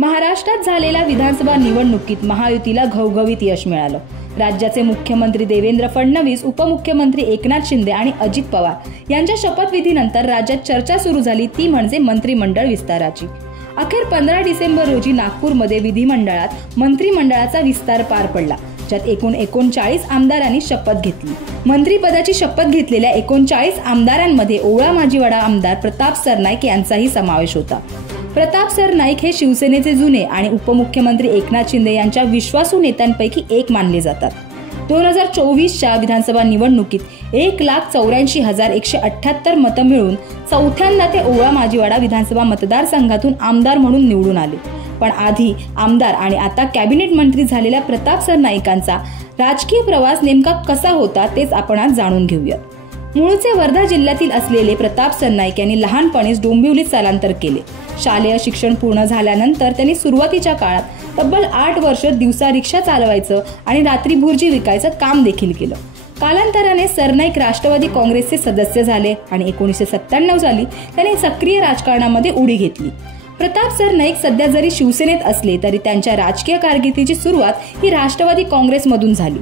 महाराष्ट्रात झालेल्या विधानसभा निवडणुकीत महायुतीला घवघवीत यश मिळालं। राज्याचे मुख्यमंत्री देवेंद्र फडणवीस, उपमुख्यमंत्री एकनाथ शिंदे आणि अजित पवार यांच्या शपथविधीनंतर राज्यात चर्चा सुरू झाली, ती म्हणजे मंत्रिमंडळ विस्ताराची। अखेर 15 डिसेंबर रोजी नागपूरमध्ये विधिमंडळात मंत्रिमंडळाचा विस्तार पार पडला, ज्यात एकूण 39 आमदारांनी शपथ घेतली। मंत्रिपदाची शपथ घेतलेल्या 39 आमदारांमध्ये ओवळा माजिवाडा आमदार प्रताप सरनाईक यांचाही समावेश होता। प्रताप सरनाईक हे शिवसेनेचे जुने आणि उपमुख्यमंत्री एकनाथ शिंदे यांच्या विश्वासू नेत्यांपैकी एक मानले जातात। 2024च्या विधानसभा निवडणुकीत 1,84,178 मतं मिळून चौथ्यांदा ते ओवळा माजिवाडा विधानसभा मतदारसंघातून आमदार म्हणून निवडून आले। पण आधी आमदार आणि आता कॅबिनेट मंत्री झालेल्या प्रताप सरनाईकांचा राजकीय प्रवास नेमका कसा होता तेच आपण आज जाणून घेऊया। मूळचे वर्धा जिल्ह्यातील असलेले प्रताप सरनाईक यांनी लहानपणीच डोंबिवलीत स्थलांतर केले। शालेय शिक्षण पूर्ण झाल्यानंतर त्यांनी सुरुवातीच्या काळात तब्बल 8 वर्ष दिवसा रिक्षा चालवायचं आणि रात्री भुर्जी विकायचं काम देखील केलं। कालांतराने सरनाईक राष्ट्रवादी काँग्रेसचे सदस्य झाले आणि 1997 साली त्यांनी सक्रिय राजकारणामध्ये उडी घेतली। प्रताप सरनाईक सध्या जरी शिवसेनेत असले तरी त्यांच्या राजकीय कारकिर्दीची सुरुवात ही राष्ट्रवादी काँग्रेसमधून झाली।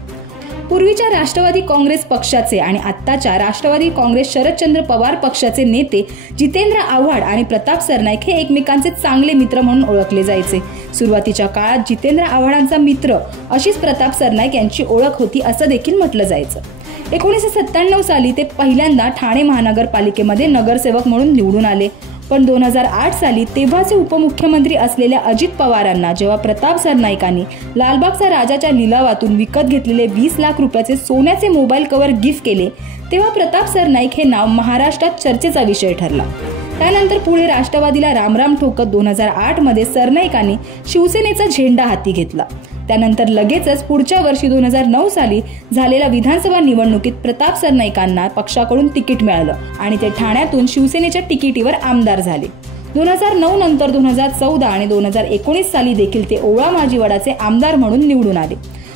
पूर्वीच्या राष्ट्रवादी काँग्रेस पक्षाचे आणि आत्ताच्या राष्ट्रवादी काँग्रेस शरदचंद्र पवार पक्षाचे नेते जितेंद्र आव्हाड आणि प्रताप सरनाईक हे एकमेकांचे चांगले मित्र म्हणून ओळखले जायचे। सुरुवातीच्या काळात जितेंद्र आव्हाडांचा मित्र अशीच प्रताप सरनाईक यांची ओळख होती असं देखील म्हटलं जायचं। 1997 साली ते पहिल्यांदा ठाणे महानगरपालिकेमध्ये नगरसेवक म्हणून निवडून आले। पण 2008 साली तेव्हाचे उपमुख्यमंत्री असलेल्या अजित पवारांना जेव्हा प्रताप सरनाईकांनी लालबागचा राजाच्या लिलावातून विकत घेतलेले 20 लाख रुपयाचे सोन्याचे मोबाईल कव्हर गिफ्ट केले, तेव्हा प्रताप सरनाईक हे नाव महाराष्ट्रात चर्चेचा विषय ठरला। त्यानंतर पुढे राष्ट्रवादीला रामराम ठोकत 2008 मध्ये सरनाईकांनी शिवसेनेचा झेंडा हाती घेतला। त्यानंतर लगेचच पुढच्या वर्षी 2009 साली झालेल्या विधानसभा निवडणुकीत प्रताप सरनाईकांना पक्षाकडून तिकीट मिळालं आणि ते ठाण्यातून शिवसेनेच्या तिकिटीवर आमदार झाले। 2009 नंतर 2014 आणि 2019 साली देखील ते ओवळा माजिवाडाचे आमदार म्हणून निवडून आले।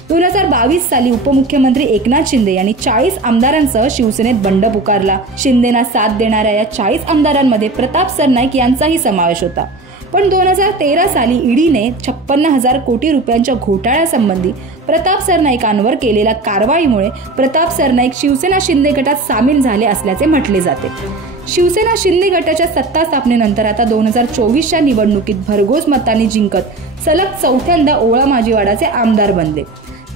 2022 साली उपमुख्यमंत्री एकनाथ शिंदे यांनी 40 आमदारांसह शिवसेनेत बंड पुकारला। शिंदेना साथ देणाऱ्या या 40 आमदारांमध्ये प्रताप सरनाईक यांचाही समावेश होता। पण 2013 साली ईडीने 56,000 कोटी रुपयांच्या घोटाळ्यासंबंधी प्रताप सरनाईकांवर केलेल्या कारवाईमुळे प्रताप सरनाईक शिवसेना शिंदे गटात सामील झाले असल्याचे म्हटले जाते। शिवसेना शिंदे गटाच्या सत्ता स्थापनेनंतर आता 2024च्या निवडणुकीत भरघोस मतांनी जिंकत सलग चौथ्यांदा ओवळा माजिवाडाचे आमदार बनले।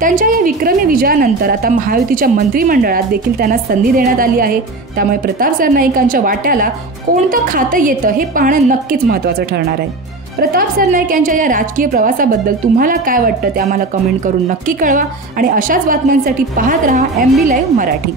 त्यांच्या या विक्रमी विजयानंतर आता महायुतीच्या मंत्रिमंडळात देखील त्यांना संधी देण्यात आली आहे। त्यामुळे प्रताप सरनाईकांच्या वाट्याला कोणतं खातं येतं हे पाहणं नक्कीच महत्त्वाचं ठरणार आहे। प्रताप सरनाईक यांच्या या राजकीय प्रवासाबद्दल तुम्हाला काय वाटतं ते आम्हाला कमेंट करून नक्की कळवा आणि अशाच बातम्यांसाठी पाहत रहा MB लाईव्ह मराठी।